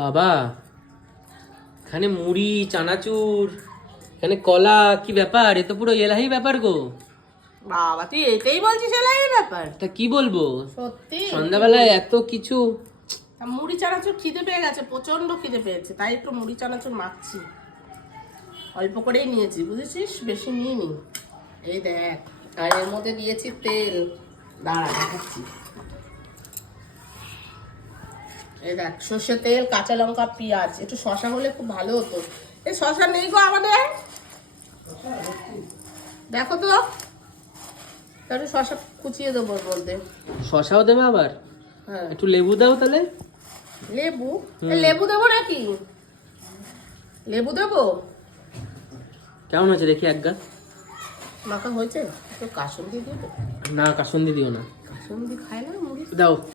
বাবা, এখানে মুড়ি, চানাচুর, এখানে কলা, কি ব্যাপার? এ তো পুরো এলাহি ব্যাপার গো। বাবা তুই এটাই বলছিস এলাহি ব্যাপার? তা কি বলবো, সত্যি সন্ধ্যাবেলায় এত কিছু। মুড়ি চানাচুর খিদে পেয়ে গেছে, প্রচন্ড খিদে পেয়েছে, তাই একটু মুড়ি চানাচুর মাখছি। অল্প করেই নিয়েছি বুঝেছিস, বেশি নিইনি। এই দেখ, আর এর মধ্যে দিয়েছি তেল, দাঁড়া দেখাচ্ছি। এই দেখ, সর্ষে তেল, কাঁচা লঙ্কা, পেঁয়াজ, একটু শশা হলে খুব ভালো হতো। এই শশা নেই গো আমাদের, দেখো তো, একটু শশা কুচিয়ে দেবো ওর মধ্যে। শশাও দেবে আবার? হ্যাঁ, একটু লেবু দাও তাহলে। লেবু? লেবু দেবো নাকি? লেবু দেবো? কেমন আছে দেখি এক গাছ। মাখা হয়েছে? একটু কাসুন্দি দিয়ে দেবো। না, কাসুন্দি দিও না। কাসুন্দি খায় না মুড়ি? দাও।